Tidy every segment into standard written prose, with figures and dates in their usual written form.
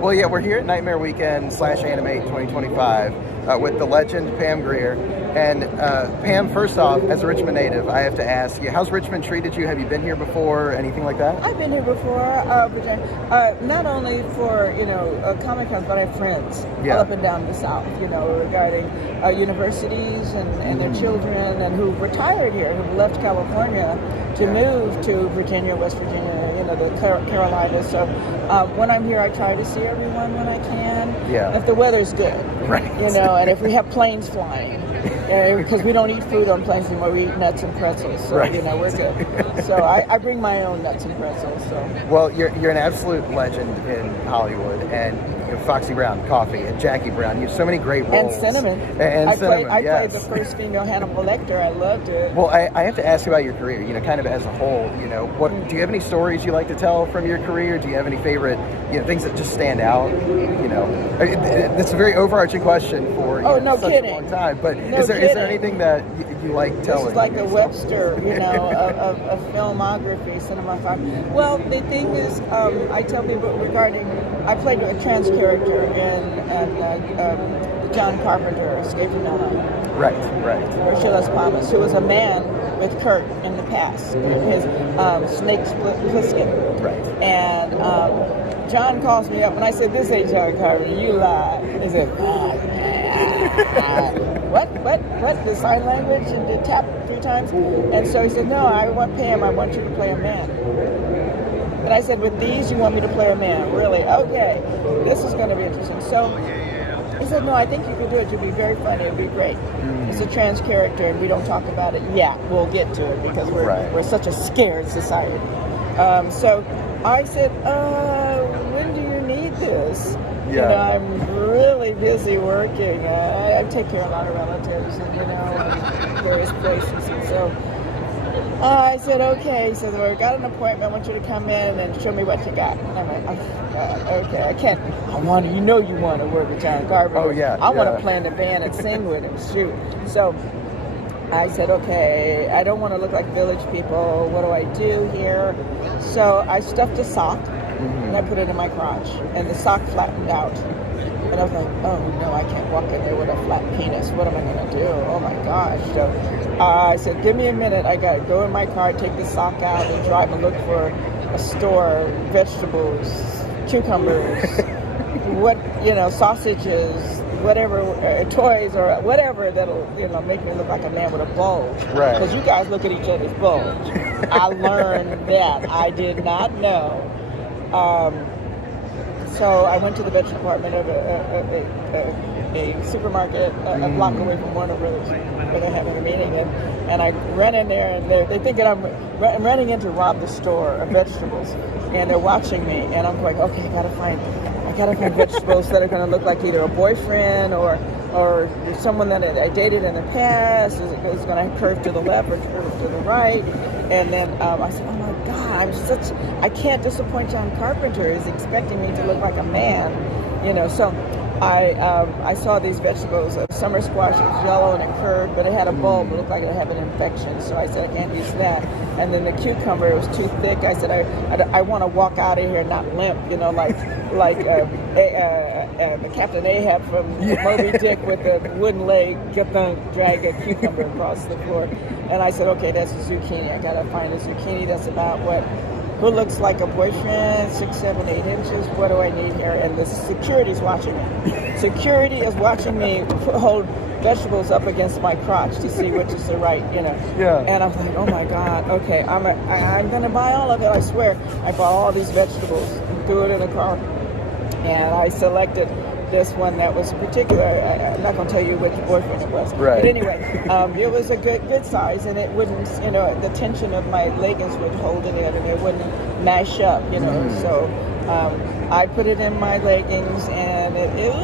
Well, yeah, we're here at Nightmare Weekend / Animate 2025 with the legend Pam Grier. And Pam, first off, as a Richmond native, I have to ask you, how's Richmond treated you? Have you been here before? Anything like that? I've been here before, not only for, Comic Cons, but I have friends all up and down the South, regarding universities and their children, and who've retired here, who've left California to move to Virginia, West Virginia, the Carolinas. So when I'm here, I try to see everyone when I can. Yeah. If the weather's good. Right. And if we have planes flying. Because we don't eat food on planes anymore, we eat nuts and pretzels, so right. We're good. So I bring my own nuts and pretzels. So well, you're an absolute legend in Hollywood, and Foxy Brown, Coffy, and Jackie Brown. You have so many great roles. And Cinnamon. I played the first female Hannibal Lecter. I loved it. Well, I have to ask you about your career. Kind of as a whole. What do you have any stories you like to tell from your career? Do you have any favorite things that just stand out? It's a very overarching question for such a long time. But is there anything that you like telling? This is like a Webster, of filmography, cinematography. Well, the thing is, I tell people regarding, I played a trans character in John Carpenter, Escape from LA. Right. Or Las Palmas, who was a man with Kurt in the past, his snake Plissken. Right. And John calls me up, and I said, "This ain't John Carpenter, you lie." He said, What? The sign language? And they tapped 3 times. And so he said, "No, I want Pam, I want you to play a man." And I said, "With these, you want me to play a man? Really? Okay, this is going to be interesting." So he said, "No, I think you can do it. You'll be very funny. It'll be great. It's a trans character, and we don't talk about it yet. We'll get to it because we're such a scared society." So I said, "When do you need this?" Yeah. I'm really busy working. I take care of a lot of relatives, and various places, and so I said, "Okay." He said, "Well, we got an appointment. I want you to come in and show me what you got." And I'm like, "Oh, okay, I can't. You want to work with John Carpenter. Oh yeah. I want to play in the band and sing with him, shoot." So I said, "Okay, I don't want to look like village people. What do I do here?" So I stuffed a sock and I put it in my crotch, and the sock flattened out. And I was like, "Oh no, I can't walk in there with a flat penis. What am I going to do? Oh my gosh." So I said, "Give me a minute. I got to go in my car, take the sock out, and drive and look for a store, vegetables, cucumbers, sausages, whatever, toys or whatever that'll, make me look like a man with a bulge." Right. Because you guys look at each other's bulge. I learned that. I did not know. So I went to the vegetable department of a supermarket a block away from Warner Brothers, where they're having a meeting, and I ran in there, and they're thinking I'm running in to rob the store of vegetables, and they're watching me, and I'm going, "Okay, I gotta find vegetables that are going to look like either a boyfriend or someone that I dated in the past is going to curve to the left or curve to the right." And then I said, "Oh my God, I can't disappoint John Carpenter. He's expecting me to look like a man, So I saw these vegetables. Summer squash was yellow and it curved, but it had a bulb. It looked like it had an infection. So I said, I can't use that. And then the cucumber, it was too thick. I said, I want to walk out of here not limp, like Captain Ahab from Moby Dick with a wooden leg, drag a cucumber across the floor." And I said, "Okay, that's a zucchini. I got to find a zucchini that's about who looks like a boyfriend, 6, 7, 8 inches. What do I need here?" And the security's watching me. Security is watching me hold vegetables up against my crotch to see which is the right, Yeah. And I'm like, "Oh my God, okay, I'm going to buy all of it, I swear." I bought all these vegetables and threw it in the car. And I selected this one that was particular. I'm not going to tell you which boyfriend it was. Right. But anyway, it was a good size, and it wouldn't, the tension of my leggings would hold it in, and it wouldn't mash up, So I put it in my leggings, and it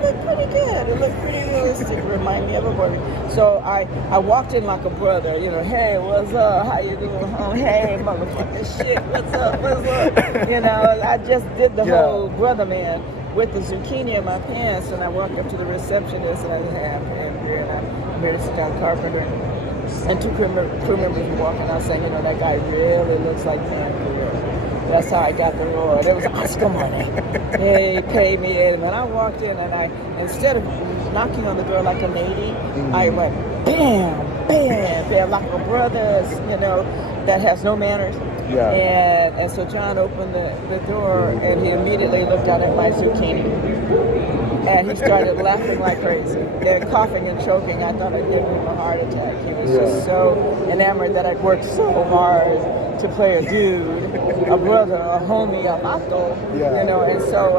looked pretty good. It looked pretty realistic. It reminded me of a boyfriend. So I walked in like a brother, "Hey, what's up? How you doing? Hey, motherfucker, shit, what's up? I just did the whole brother man with the zucchini in my pants, and I walked up to the receptionist, and I said, "Hey, I'm Pam Grier, and I'm here to see John Carpenter." And 2 crew members were walking out saying, "That guy really looks like Pam Grier." That's how I got the role. And it was Oscar money. They paid me, and when I walked in, and instead of knocking on the door like a lady, I went bam, bam, bam, like a brothers, that has no manners. Yeah. And so John opened the door, and he immediately looked down at my zucchini. And he started laughing like crazy. And coughing and choking. I thought I'd given him a heart attack. He was just so enamored that I'd worked so hard to play a dude, a brother, a homie, a vato, and so,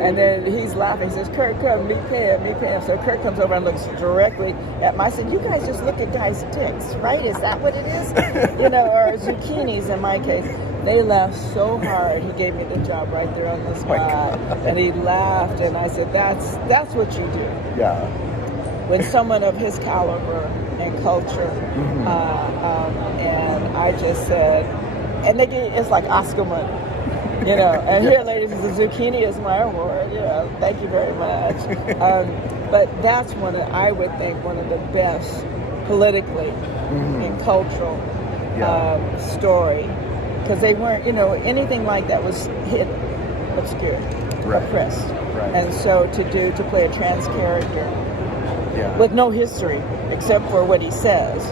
and then he's laughing. He says, Kurt, come, meet Pam. So Kurt comes over and looks directly at me. I said, you guys just look at guys' dicks, right? Is that what it is? Or zucchinis in my case. They laughed so hard. He gave me the job right there on the spot. And he laughed, and I said, that's what you do. Yeah. When someone of his caliber and culture, and I just said, and it's like Oscar money, and here, ladies, the zucchini is my award, thank you very much. But that's I would think one of the best politically and cultural story, because they weren't, anything like that was hidden, obscure, oppressed. Right. And so to play a trans character with no history except for what he says,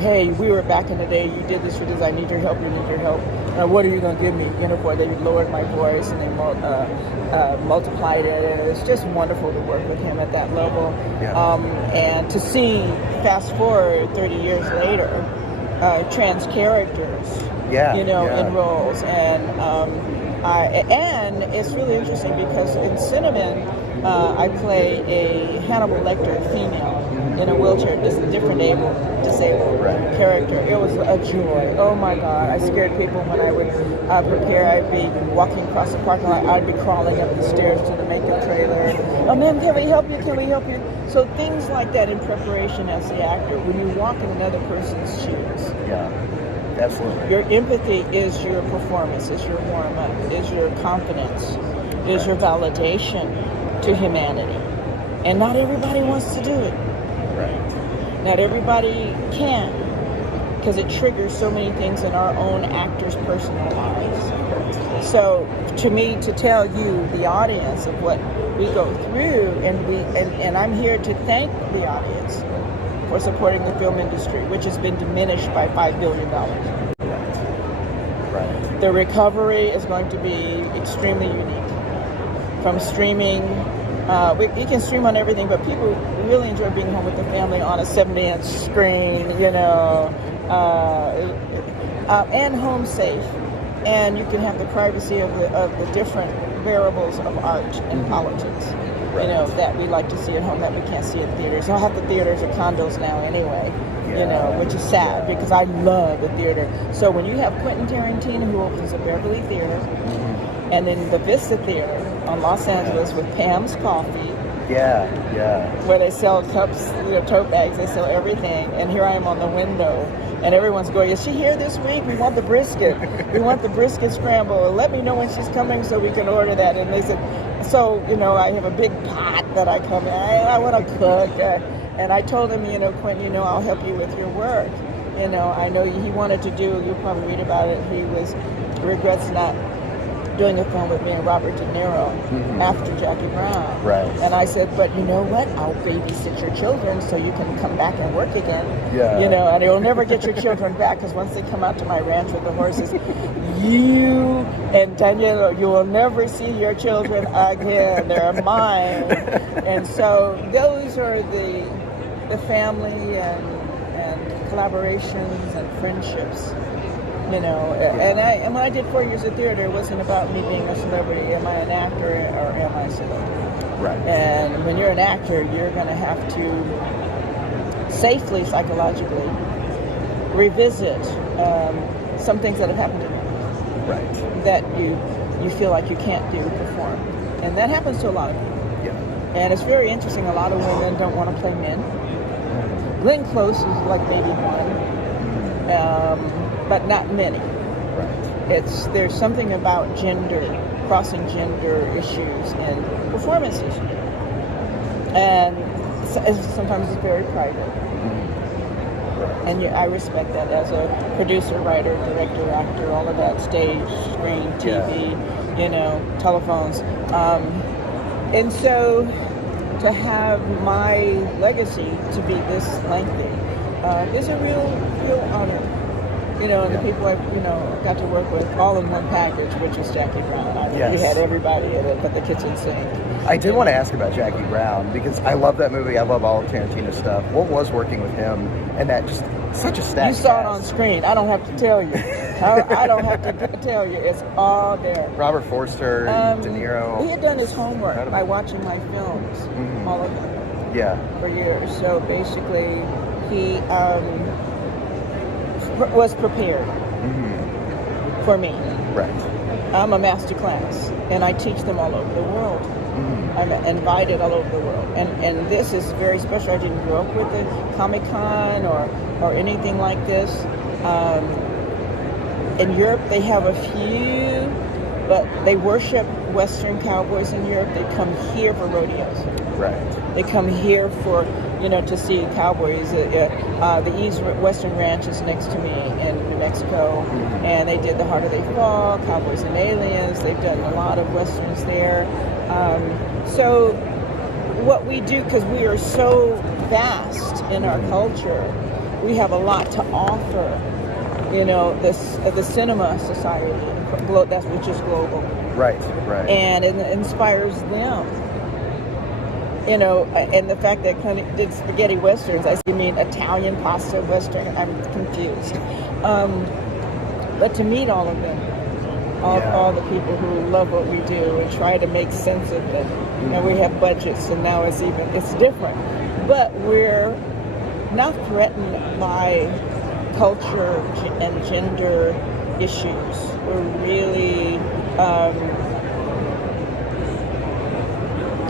hey, we were back in the day, you did this for this, I need your help. What are you going to give me? For they lowered my voice and they multiplied it, and it's just wonderful to work with him at that level. And to see, fast forward 30 years later, trans characters, in roles, and it's really interesting because in Cinnamon, I play a Hannibal Lecter female in a wheelchair, just a different disabled character. It was a joy. Oh my God, I scared people when I would prepare. I'd be walking across the parking lot. I'd be crawling up the stairs to the makeup trailer. Oh man, can we help you? So things like that in preparation as the actor, when you walk in another person's shoes. Yeah, absolutely. Your empathy is your performance, is your warm-up, is your confidence, is your validation to humanity. And not everybody wants to do it. Right. Not everybody can, because it triggers so many things in our own actors' personal lives. So to me, to tell you, the audience, of what we go through, and I'm here to thank the audience for supporting the film industry, which has been diminished by $5 billion. Right. The recovery is going to be extremely unique. From streaming, we can stream on everything, but people really enjoy being home with the family on a 70-inch screen, and home safe. And you can have the privacy of the different variables of art and politics, that we like to see at home that we can't see at theaters. So half the theaters are condos now anyway, which is sad because I love the theater. So when you have Quentin Tarantino, who opens a Beverly Theater, and then the Vista Theater on Los Angeles with Pam's Coffy. Where they sell cups, tote bags, they sell everything. And here I am on the window, and everyone's going, is she here this week? We want the brisket. We want the brisket scramble. Let me know when she's coming so we can order that. And they said, so, I have a big pot that I come in. I want to cook. And I told him, Quentin, I'll help you with your work. I know he wanted to do, you'll probably read about it, he regrets not doing a film with me and Robert De Niro after Jackie Brown. Right. And I said, but you know what? I'll babysit your children so you can come back and work again. And you'll never get your children back, because once they come out to my ranch with the horses, you and Daniel, you will never see your children again. They're mine. And so those are the family and collaborations and friendships. And when I did 4 years of theater, it wasn't about me being a celebrity. Am I an actor or am I a celebrity? Right. And when you're an actor, you're going to have to safely, psychologically, revisit some things that have happened to you. Right. That you feel like you can't perform. And that happens to a lot of people. Yeah. And it's very interesting. A lot of women don't want to play men. Glenn Close is like maybe one. But not many. Right. There's something about crossing gender issues and performance issues. And sometimes it's very private. And I respect that as a producer, writer, director, actor, all of that, stage, screen, TV, telephones. And so to have my legacy to be this lengthy is a real honor. And the people I've, got to work with all in one package, which is Jackie Brown. Yes. We had everybody in it but the kitchen sink. I did want to ask about Jackie Brown because I love that movie. I love all of Tarantino stuff. What was working with him and that just such a stacked You saw it cast. on screen. I don't have to tell you. I don't have to tell you. It's all there. Robert Forster, De Niro. He had done his homework by watching my films, all of them, for years. So basically, he was prepared for me. Right. I'm a master class, and I teach them all over the world. I'm invited all over the world, and this is very special. I didn't grow up with the Comic-Con or anything like this. In Europe, they have a few, but they worship Western cowboys in Europe. They come here for rodeos. Right. They come here for, to see cowboys. The East Western Ranch is next to me in New Mexico, and they did The Harder They Fall, Cowboys and Aliens. They've done a lot of Westerns there. So what we do, because we are so vast in our culture, we have a lot to offer. The cinema society, which is global. Right. And it inspires them. And the fact that Clint did spaghetti westerns, I mean Italian pasta western, I'm confused. But to meet all of them, all the people who love what we do and try to make sense of it. And we have budgets, and now it's different. But we're not threatened by culture and gender issues. We're really,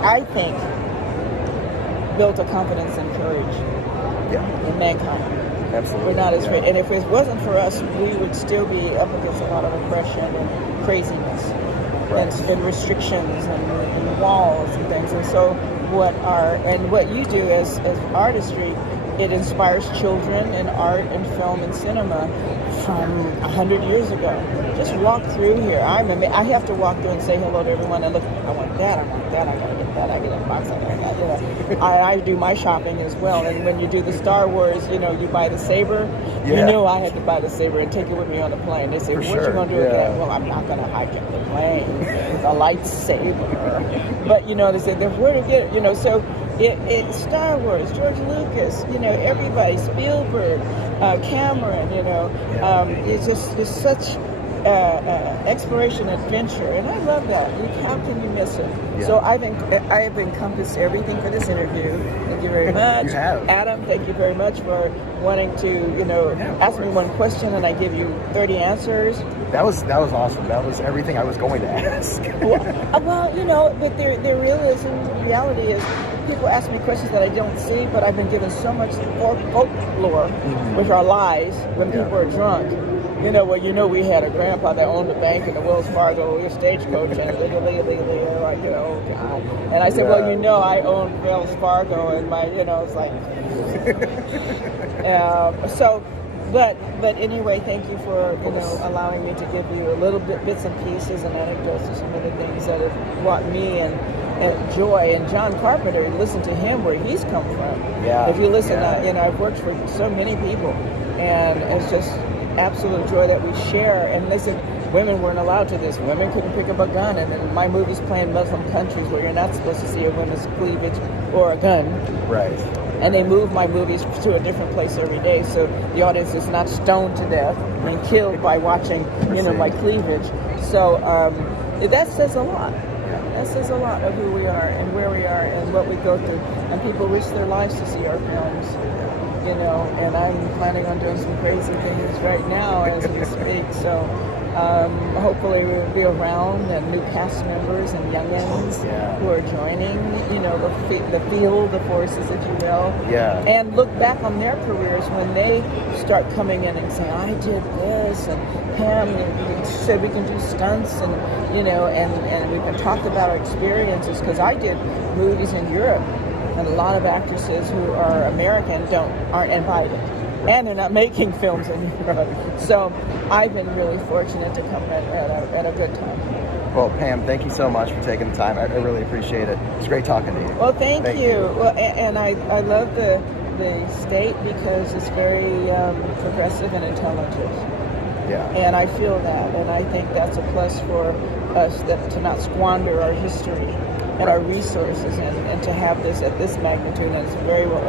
I think, built a confidence and courage in mankind. Absolutely. We're not as afraid. And if it wasn't for us, we would still be up against a lot of oppression and craziness and restrictions and walls and things. And so what you do as artistry, it inspires children in art and film and cinema from 100 years ago. Just walk through here. I have to walk through and say hello to everyone and look, I want that, I gotta get that, I get a box, I gotta get that. I do my shopping as well. And when you do the Star Wars, you buy the saber. You knew I had to buy the saber and take it with me on the plane. They say, what you gonna do with that? Well, I'm not gonna hijack the plane with a lightsaber. But they say, where to get it? So it's Star Wars, George Lucas, everybody, Spielberg, Cameron, it's such exploration, adventure, and I love that. How can you miss it? Yeah. So I think I have encompassed everything for this interview. Thank you very much. You have. Adam, thank you very much for wanting to, ask me one question and I give you 30 answers. That was awesome. That was everything I was going to ask. But the reality is, people ask me questions that I don't see, but I've been given so much folklore, which are lies, when people are drunk. We had a grandpa that owned a bank in the Wells Fargo stagecoach, and God. And I said, I own Wells Fargo, and it's like, But anyway, thank you for allowing me to give you a little bits and pieces and anecdotes of some of the things that have brought me and joy. And John Carpenter, listen to him where he's come from. Yeah. If you listen, I've worked for so many people, and it's just absolute joy that we share. And listen, women weren't allowed to this. Women couldn't pick up a gun, and then my movies play in Muslim countries where you're not supposed to see a woman's cleavage or a gun. Right. And they move my movies to a different place every day, so the audience is not stoned to death and killed by watching, my cleavage. So that says a lot. That says a lot of who we are and where we are and what we go through. And people risk their lives to see our films, and I'm planning on doing some crazy things right now as we speak. So hopefully we'll be around, and new cast members and youngins who are joining, the field, the forces, if you will. Yeah. And look back on their careers when they start coming in and saying, I did this, and Pam said we can do stunts, and and we can talk about our experiences, because I did movies in Europe, and a lot of actresses who are American aren't invited. and they're not making films in Europe. So I've been really fortunate to come at a good time. Well, Pam, thank you so much for taking the time. I really appreciate it. It's great talking to you. Well, thank you. Well, and I love the state because it's very progressive and intelligent. Yeah. And I feel that, and I think that's a plus for us, that to not squander our history and our resources, and to have this at this magnitude, and it's very well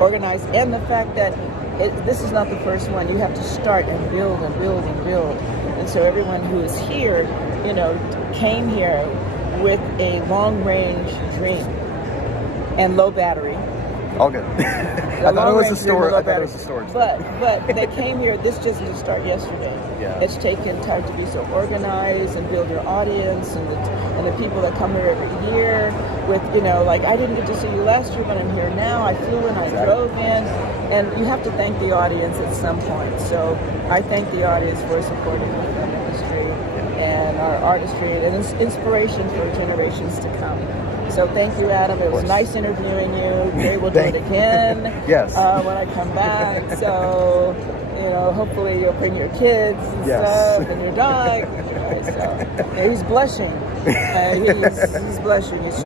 organized. And the fact that this is not the first one. You have to start and build and build and build. And so everyone who is here, you know, came here with a long-range dream and low battery. All good. I thought it was a storage. I thought it was a storage. But they came here. This just didn't start yesterday. Yeah. It's taken time to be so organized and build your audience, and the people that come here every year. With, you know, like, I didn't get to see you last year, but I'm here now. I flew in, I drove in, and you have to thank the audience at some point. So I thank the audience for supporting the film industry and our artistry, and it's inspiration for generations to come. So thank you, Adam. It was nice interviewing you. Maybe we'll do it again. Yes. When I come back. So, you know, hopefully you'll bring your kids and stuff, and your dog. So, yeah, he's blushing. He's blushing. He's